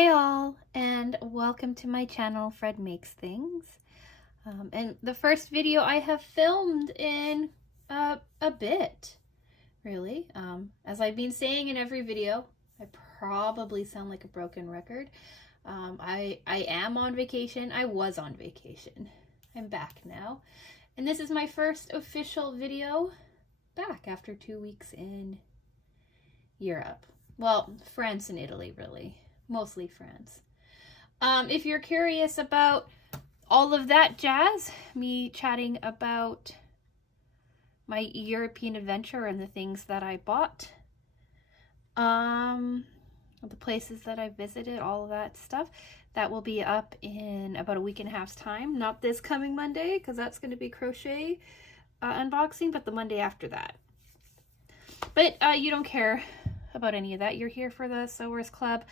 Hi all, and welcome to my channel, Fred Makes Things. And the first video I have filmed in a bit, really. As I've been saying in every video, I probably sound like a broken record. I am on vacation. I was on vacation. I'm back now. And this is my first official video back after 2 weeks in Europe. Well, France and Italy, really. Mostly France. If you're curious about all of that jazz, me chatting about my European adventure and the things that I bought, the places that I visited, all of that stuff, that will be up in about a week and a half's time. Not this coming Monday, because that's going to be crochet unboxing, but the Monday after that. But you don't care about any of that. You're here for the Sewers Club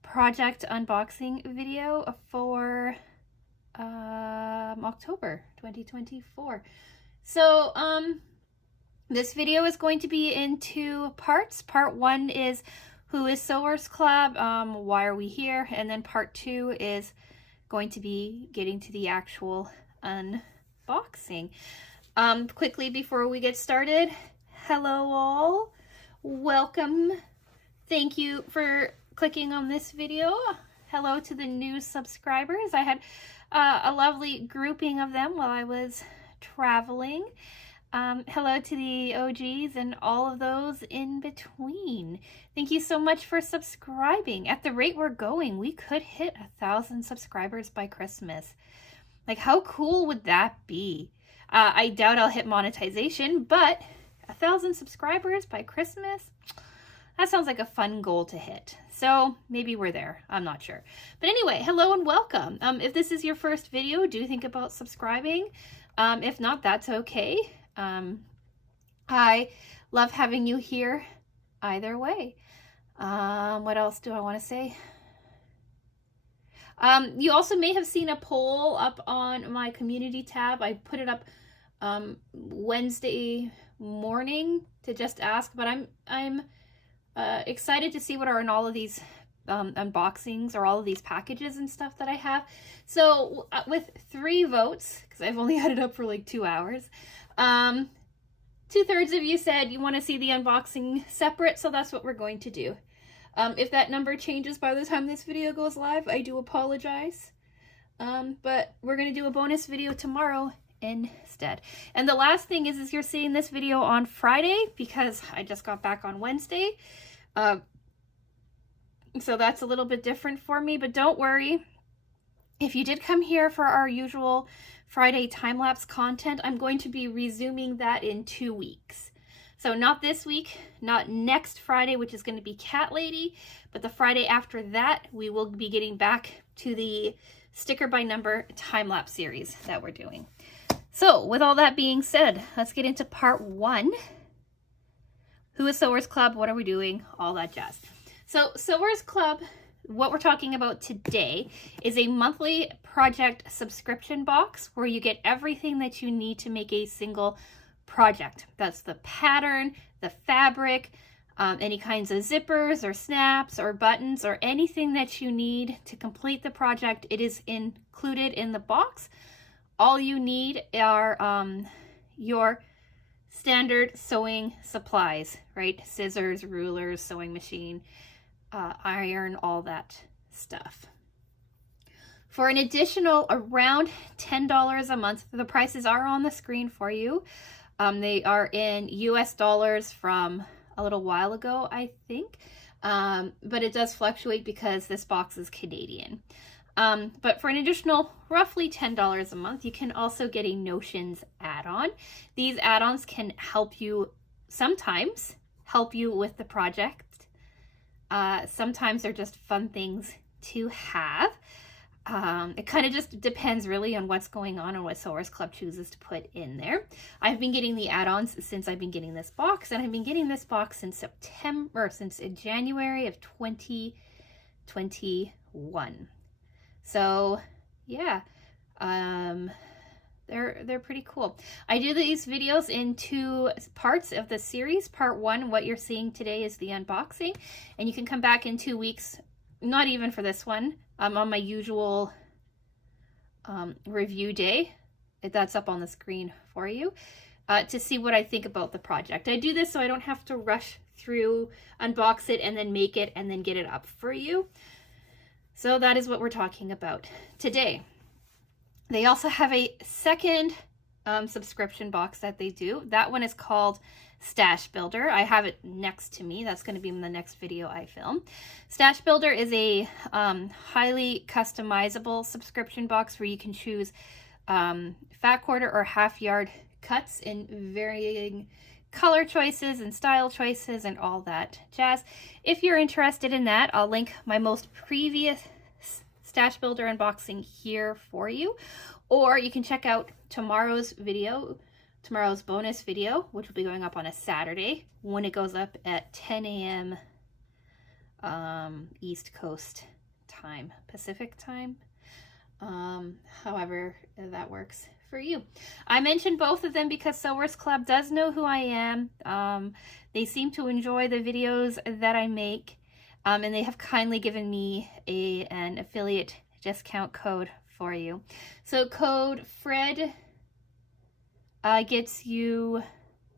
project unboxing video for October 2024. So this video is going to be in two parts. Part one is who is Sewers Club, why are we here, and then part two is going to be getting to the actual unboxing. Quickly before we get started, hello all, welcome, thank you for clicking on this video. Hello to the new subscribers. I had a lovely grouping of them while I was traveling. Hello to the OGs and all of those in between. Thank you so much for subscribing. At the rate we're going, we could hit 1,000 subscribers by Christmas. Like, how cool would that be? I doubt I'll hit monetization, but 1,000 subscribers by Christmas? That sounds like a fun goal to hit. So maybe we're there. I'm not sure. But anyway, hello and welcome. If this is your first video, do think about subscribing. If not, that's okay. I love having you here either way. What else do I want to say? You also may have seen a poll up on my community tab. I put it up Wednesday morning to just ask, but I'm excited to see what are in all of these unboxings or all of these packages and stuff that I have. So with 3 votes, because I've only had it up for like 2 hours, 2/3 of you said you want to see the unboxing separate, so that's what we're going to do. If that number changes by the time this video goes live, I do apologize. But we're going to do a bonus video tomorrow instead. And the last thing is you're seeing this video on Friday because I just got back on Wednesday. So that's a little bit different for me, but don't worry. If you did come here for our usual Friday time-lapse content, I'm going to be resuming that in 2 weeks. So not this week, not next Friday, which is going to be Cat Lady, but the Friday after that, we will be getting back to the sticker by number time-lapse series that we're doing. So with all that being said, let's get into part one. Who is Sewers Club? What are we doing? All that jazz. So Sewers Club, what we're talking about today is a monthly project subscription box where you get everything that you need to make a single project. That's the pattern, the fabric, any kinds of zippers or snaps or buttons or anything that you need to complete the project. It is included in the box. All you need are your standard sewing supplies, right? Scissors, rulers, sewing machine, iron, all that stuff. For an additional around $10 a month, the prices are on the screen for you. They are in US dollars from a little while ago, I think, but it does fluctuate because this box is Canadian. But for an additional roughly $10 a month, you can also get a Notions add-on. These add-ons can help you, sometimes help you with the project. Sometimes they're just fun things to have. It kind of just depends really on what's going on and what Sewers Club chooses to put in there. I've been getting the add-ons since I've been getting this box, and I've been getting this box since January of 2021. So yeah, they're pretty cool. I do these videos in 2 parts of the series. Part 1, what you're seeing today, is the unboxing, and you can come back in 2 weeks not even for this one. I'm on my usual review day. That's up on the screen for you to see what I think about the project. I do this so I don't have to rush through, unbox it, and then make it, and then get it up for you. So that is what we're talking about today. They also have a second subscription box that they do. That one is called Stash Builder. I have it next to me. That's going to be in the next video I film. Stash Builder is a highly customizable subscription box where you can choose fat quarter or half yard cuts in varying color choices and style choices and all that jazz. If you're interested in that, I'll link my most previous Stash Builder unboxing here for you, or you can check out tomorrow's bonus video, which will be going up on a Saturday when it goes up at 10 a.m. East Coast time, Pacific time, however that works for you. I mentioned both of them because Sewers Club does know who I am. They seem to enjoy the videos that I make, and they have kindly given me an affiliate discount code for you. So code FRED gets you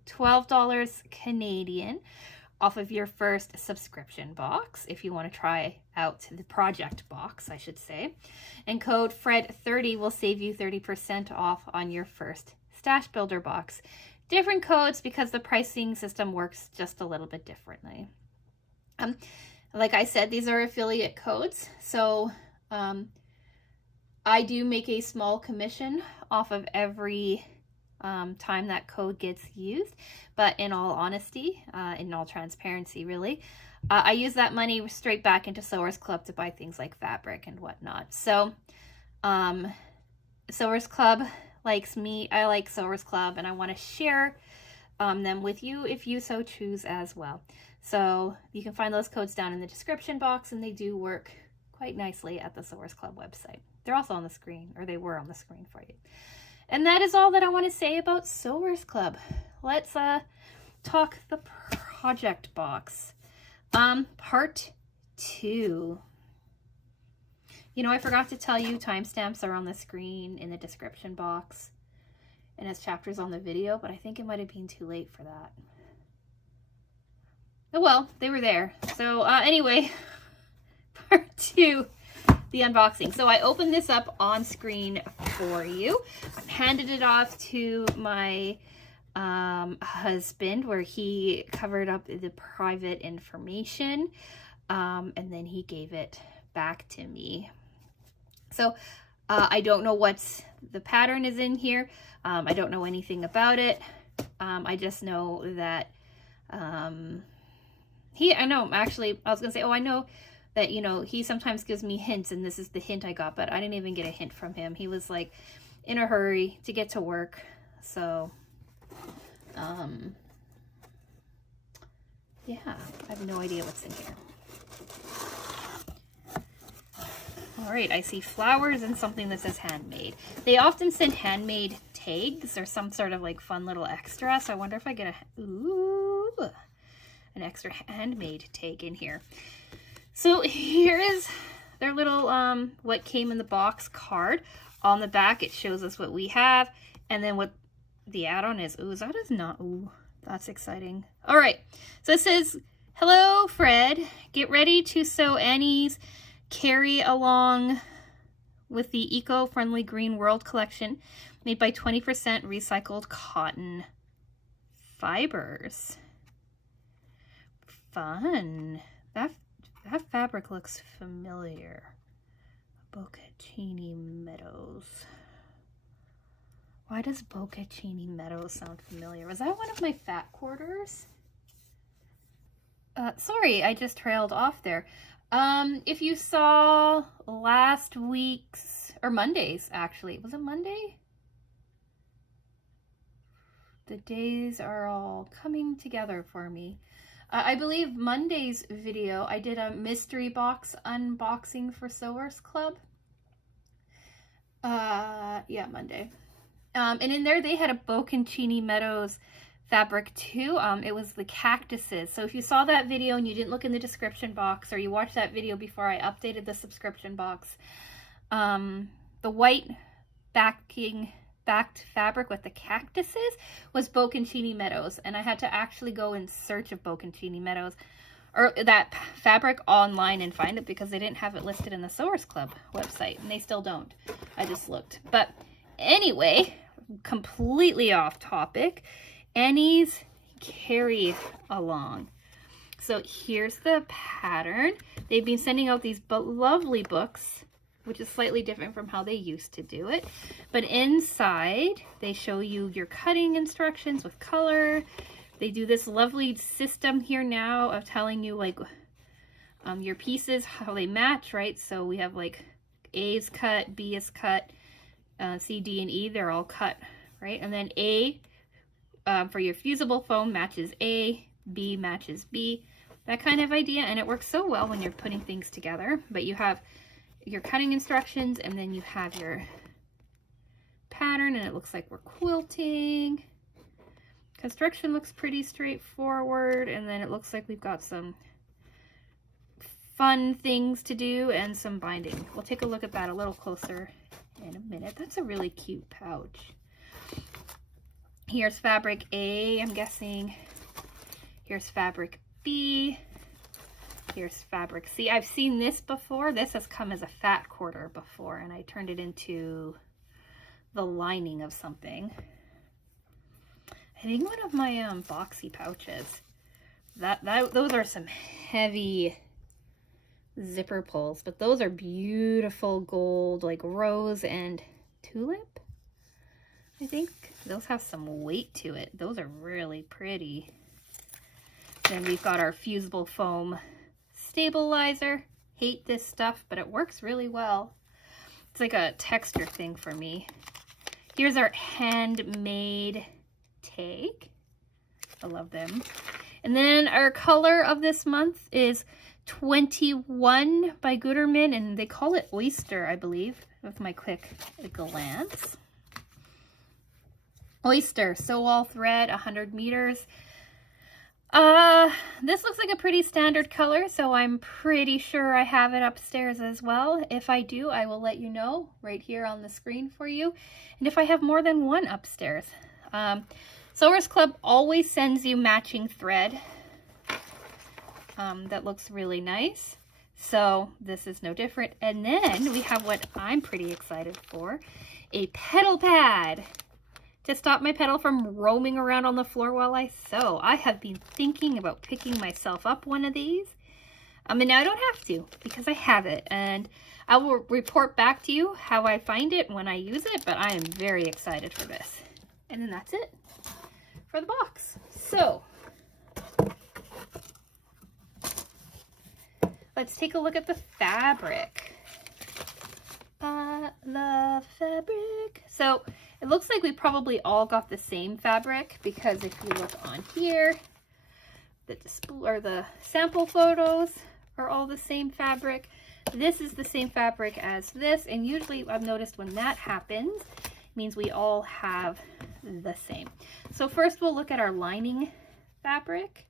$12 Canadian off of your first subscription box, if you want to try out the project box, I should say. And code FRED30 will save you 30% off on your first Stash Builder box. Different codes because the pricing system works just a little bit differently. Like I said, these are affiliate codes, so I do make a small commission off of every time that code gets used, but in all honesty, in all transparency really, I use that money straight back into Sewers Club to buy things like fabric and whatnot. So Sewers Club likes me, I like Sewers Club, and I want to share them with you if you so choose as well. So you can find those codes down in the description box, and they do work quite nicely at the Sewers Club website. They're also on the screen, or they were on the screen for you. And that is all that I want to say about Sewers Club. Let's talk the project box. Part 2. You know, I forgot to tell you timestamps are on the screen in the description box and as chapters on the video, but I think it might have been too late for that. Oh well, they were there. So anyway, part 2. The unboxing. So I opened this up on screen for you, handed it off to my husband where he covered up the private information, and then he gave it back to me. So I don't know what the pattern is in here. I don't know anything about it. I just know that I know that, you know, he sometimes gives me hints, and this is the hint I got, but I didn't even get a hint from him. He was like in a hurry to get to work. So, yeah, I have no idea what's in here. All right, I see flowers and something that says handmade. They often send handmade tags or some sort of like fun little extra. So I wonder if I get an extra handmade tag in here. So here is their little what came in the box card. On the back it shows us what we have, and then what the add-on is. Ooh, that is not, ooh, that's exciting. All right, so it says, hello Fred, get ready to sew Annie's carry along with the eco-friendly Green World collection made by 20% recycled cotton fibers. Fun. That fabric looks familiar. Boccaccini Meadows. Why does Boccaccini Meadows sound familiar? Was that one of my fat quarters? Sorry, I just trailed off there. If you saw last week's, or Monday's actually, was it Monday? The days are all coming together for me. I believe Monday's video, I did a mystery box unboxing for Sewers Club. Yeah, Monday. And in there they had a Boccaccini Meadows fabric too. It was the cactuses. So if you saw that video and you didn't look in the description box, or you watched that video before I updated the subscription box, the white backed fabric with the cactuses was Bocconcini Meadows, and I had to actually go in search of Bocconcini Meadows, or that fabric, online and find it, because they didn't have it listed in the Sewers Club website, and they still don't. I just looked. But anyway, completely off topic, Annie's Carry Along. So here's the pattern. They've been sending out these lovely books, which is slightly different from how they used to do it. But inside, they show you your cutting instructions with color. They do this lovely system here now of telling you like your pieces, how they match, right? So we have like A is cut, B is cut, C, D, and E, they're all cut, right? And then A for your fusible foam matches A, B matches B, that kind of idea. And it works so well when you're putting things together. But you have your cutting instructions, and then you have your pattern, and it looks like we're quilting. Construction looks pretty straightforward, and then it looks like we've got some fun things to do and some binding. We'll take a look at that a little closer in a minute. That's a really cute pouch. Here's fabric A, I'm guessing. Here's fabric B. Here's fabric C. I've seen this before. This has come as a fat quarter before, and I turned it into the lining of something. I think one of my boxy pouches. Those are some heavy zipper pulls, but those are beautiful gold, like rose and tulip. I think those have some weight to it. Those are really pretty. Then we've got our fusible foam stabilizer. Hate this stuff, but it works really well. It's like a texture thing for me. Here's our handmade tag. I love them. And then our color of this month is 21 by Gutermann, and they call it Oyster, I believe, with my quick glance. Oyster, sew all thread, 100 meters. This looks like a pretty standard color, so I'm pretty sure I have it upstairs as well. If I do, I will let you know right here on the screen for you. And if I have more than one upstairs. Sewers Club always sends you matching thread. That looks really nice. So this is no different. And then we have what I'm pretty excited for, a pedal pad to stop my pedal from roaming around on the floor while I sew. I have been thinking about picking myself up one of these. And now I don't have to because I have it. And I will report back to you how I find it when I use it, but I am very excited for this. And then that's it for the box. So let's take a look at the fabric. I love fabric. So it looks like we probably all got the same fabric, because if you look on here, the sample photos are all the same fabric. This is the same fabric as this, and usually I've noticed when that happens, it means we all have the same. So first we'll look at our lining fabric.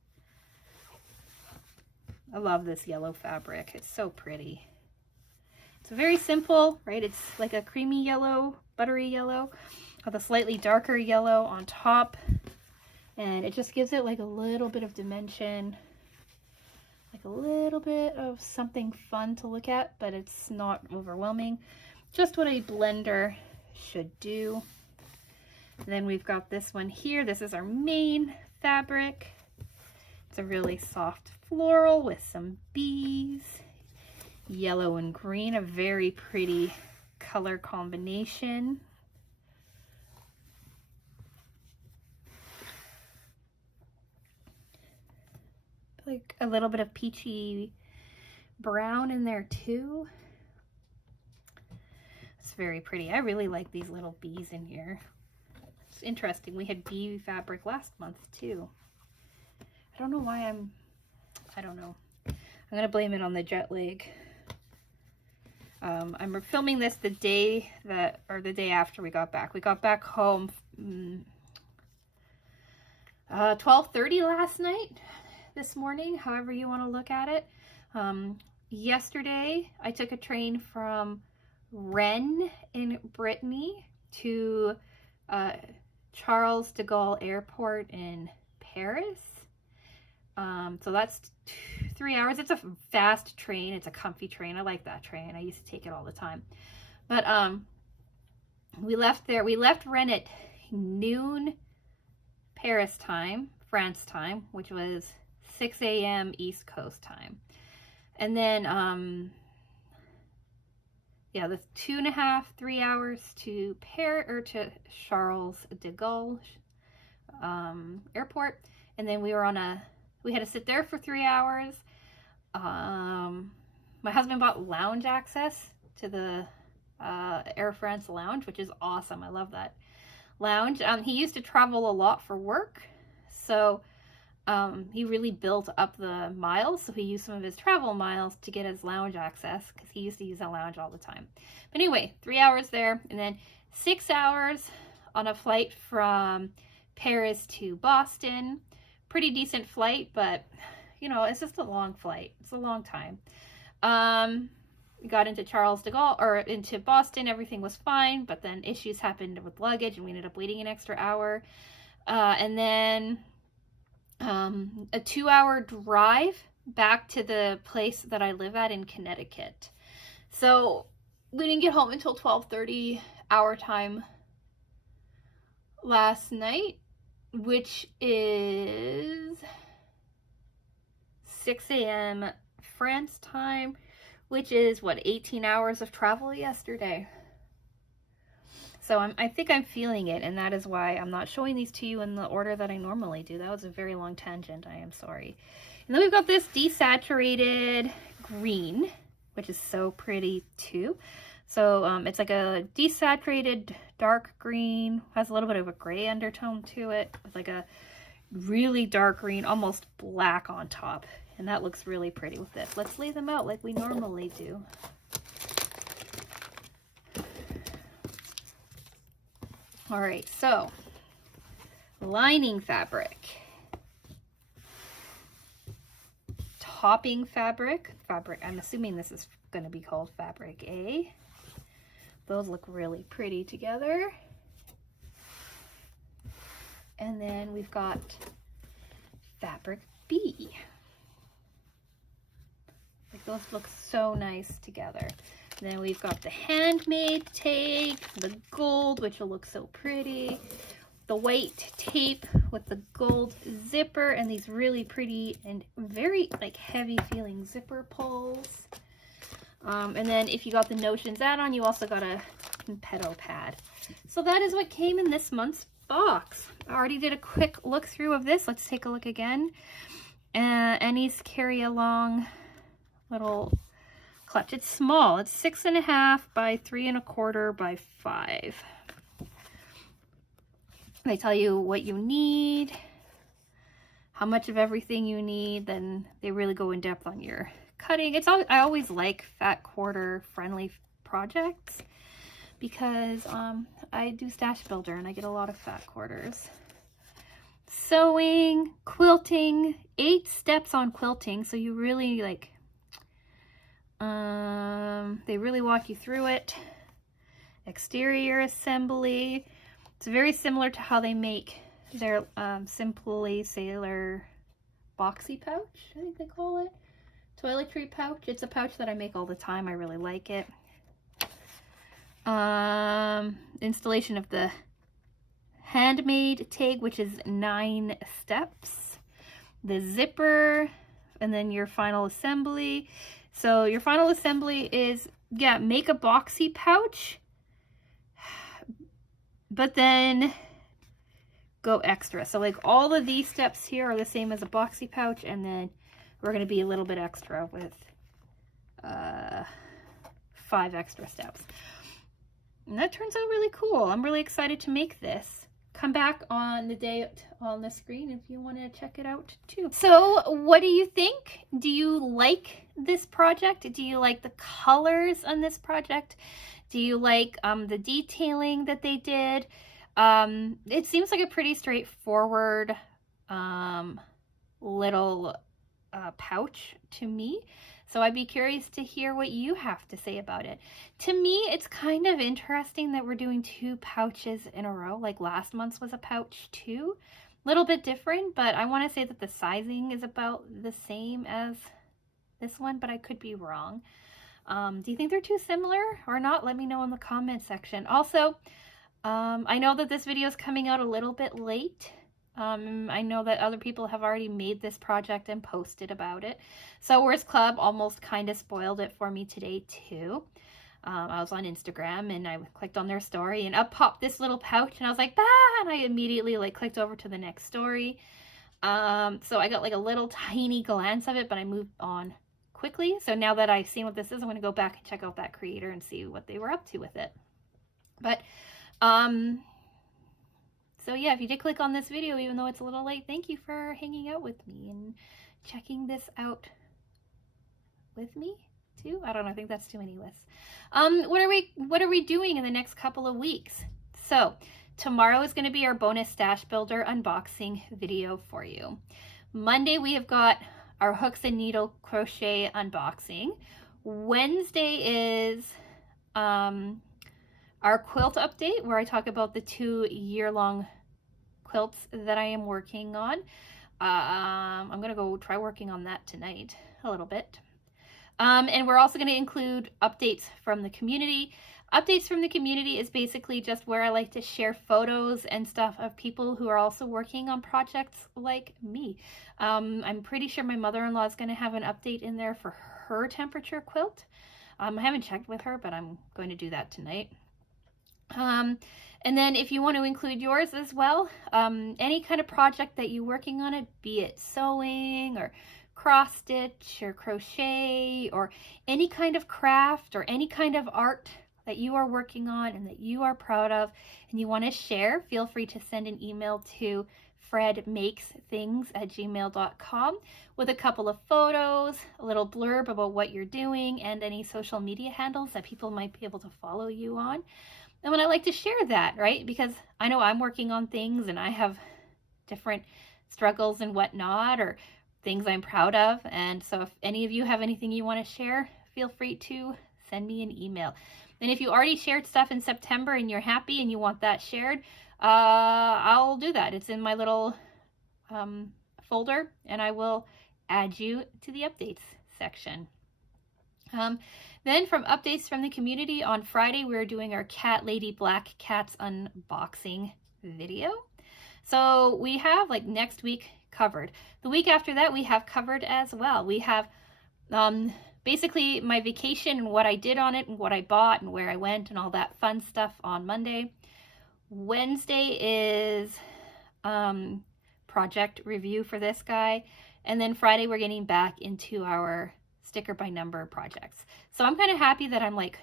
I love this yellow fabric. It's so pretty. It's very simple, right? It's like a creamy yellow, buttery yellow with a slightly darker yellow on top. And it just gives it like a little bit of dimension, like a little bit of something fun to look at, but it's not overwhelming. Just what a blender should do. And then we've got this one here. This is our main fabric. It's a really soft floral with some bees. Yellow and green, a very pretty color combination. Like a little bit of peachy brown in there too. It's very pretty. I really like these little bees in here. It's interesting. We had bee fabric last month too. I don't know why I don't know. I'm gonna blame it on the jet lag. I'm filming this the day after we got back. We got back home 12:30 last night, this morning, however you want to look at it. Yesterday, I took a train from Rennes in Brittany to Charles de Gaulle Airport in Paris. So that's 3 hours. It's a fast train. It's a comfy train. I like that train. I used to take it all the time. But we left Rennes at noon Paris time, France time, which was 6 a.m. East Coast time. And then, the 2.5, 3 hours to to Charles de Gaulle Airport. And then we had to sit there for 3 hours. My husband bought lounge access to the Air France lounge, which is awesome. I love that lounge. He used to travel a lot for work, so he really built up the miles, so he used some of his travel miles to get his lounge access, because he used to use that lounge all the time. But anyway, 3 hours there, and then 6 hours on a flight from Paris to Boston. Pretty decent flight, but it's just a long flight. It's a long time. We got into Charles de Gaulle, or into Boston, everything was fine, but then issues happened with luggage, and we ended up waiting an extra hour. And then a 2-hour drive back to the place that I live at in Connecticut. So we didn't get home until 12:30 our time last night, which is 6 a.m. France time, which is 18 hours of travel yesterday. So I think I'm feeling it, and that is why I'm not showing these to you in the order that I normally do. That was a very long tangent. I am sorry. And then we've got this desaturated green, which is so pretty too. So it's like a desaturated dark green, has a little bit of a gray undertone to it, with like a really dark green, almost black on top. And that looks really pretty with this. Let's lay them out like we normally do. All right, so lining fabric, topping fabric, I'm assuming this is going to be called fabric A. Those look really pretty together. And then we've got fabric B. Like, those look so nice together. And then we've got the handmade tape, the gold, which will look so pretty, the white tape with the gold zipper, and these really pretty and very heavy feeling zipper pulls. And then if you got the Notions add-on, you also got a pedo pad. So that is what came in this month's box. I already did a quick look through of this. Let's take a look again. Annie's carry along little clutch. It's small. It's 6.5 by 3.25 by 5. They tell you what you need, how much of everything you need, then they really go in depth on your cutting. I always like fat quarter friendly projects because I do Stash Builder and I get a lot of fat quarters. Sewing, quilting, 8 steps on quilting, so you really they really walk you through it. Exterior assembly. It's very similar to how they make their Simply Sailor boxy pouch, I think they call it. Toiletry pouch. It's a pouch that I make all the time. I really like it. Installation of the handmade tag, which is 9 steps. The zipper, and then your final assembly. So your final assembly is, make a boxy pouch, but then go extra. So all of these steps here are the same as a boxy pouch, and then we're going to be a little bit extra with 5 extra steps. And that turns out really cool. I'm really excited to make this. Come back on the day on the screen if you want to check it out too. So what do you think? Do you like this project? Do you like the colors on this project? Do you like the detailing that they did? It seems like a pretty straightforward little pouch to me. So I'd be curious to hear what you have to say about it. To me, it's kind of interesting that we're doing 2 pouches in a row. Like last month's was a pouch too. A little bit different, but I want to say that the sizing is about the same as this one, but I could be wrong. Do you think they're too similar or not? Let me know in the comment section. Also, I know that this video is coming out a little bit late. I know that other people have already made this project and posted about it. Sewers Club almost kind of spoiled it for me today too. I was on Instagram and I clicked on their story and up popped this little pouch and I was like, bah! And I immediately like clicked over to the next story. So I got like a little tiny glance of it, but I moved on quickly. So now that I've seen what this is, I'm going to go back and check out that creator and see what they were up to with it. But, so yeah, if you did click on this video, even though it's a little late, thank you for hanging out with me and checking this out with me too. I don't know, I think that's too many lists. What are we doing in the next couple of weeks? So tomorrow is going to be our bonus stash builder unboxing video for you. Monday we have got our hooks and needle crochet unboxing. Wednesday is our quilt update where I talk about the 2 year-long quilts that I am working on. I'm gonna go try working on that tonight a little bit. And we're also gonna include updates from the community. Updates from the community is basically just where I like to share photos and stuff of people who are also working on projects like me. I'm pretty sure my mother-in-law is gonna have an update in there for her temperature quilt. I haven't checked with her, but I'm going to do that tonight. And then if you want to include yours as well, any kind of project that you're working on it, be it sewing or cross stitch or crochet or any kind of craft or any kind of art that you are working on and that you are proud of and you want to share, feel free to send an email to fredmakesthings@gmail.com with a couple of photos, a little blurb about what you're doing, and any social media handles that people might be able to follow you on. And when I like to share that, right? Because I know I'm working on things and I have different struggles and whatnot, or things I'm proud of. And so if any of you have anything you want to share, feel free to send me an email. And if you already shared stuff in September and you're happy and you want that shared, I'll do that. It's in my little folder and I will add you to the updates section. Then from updates from the community, on Friday we're doing our Cat Lady Black Cats unboxing video. So we have like next week covered. The week after that we have covered as well. We have basically my vacation and what I did on it and what I bought and where I went and all that fun stuff on Monday. Wednesday is project review for this guy. And then Friday we're getting back into our sticker by number projects. So I'm kind of happy that I'm like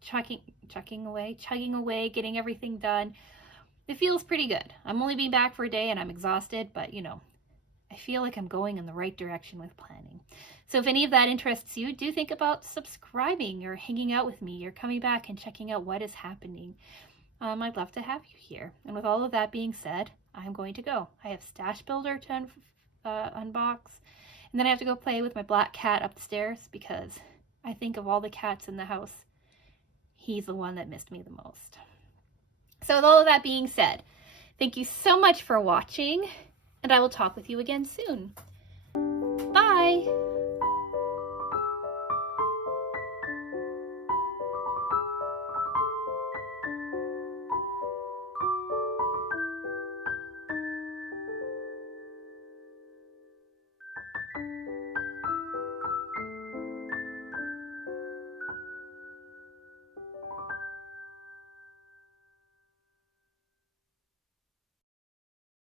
chugging away, getting everything done. It feels pretty good. I'm only being back for a day and I'm exhausted, but you know, I feel like I'm going in the right direction with planning. So if any of that interests you, do think about subscribing or hanging out with me or coming back and checking out what is happening. I'd love to have you here. And with all of that being said, I'm going to go. I have Stash Builder to unbox. And then I have to go play with my black cat upstairs because I think of all the cats in the house, he's the one that missed me the most. So with all of that being said, thank you so much for watching, and I will talk with you again soon. Bye!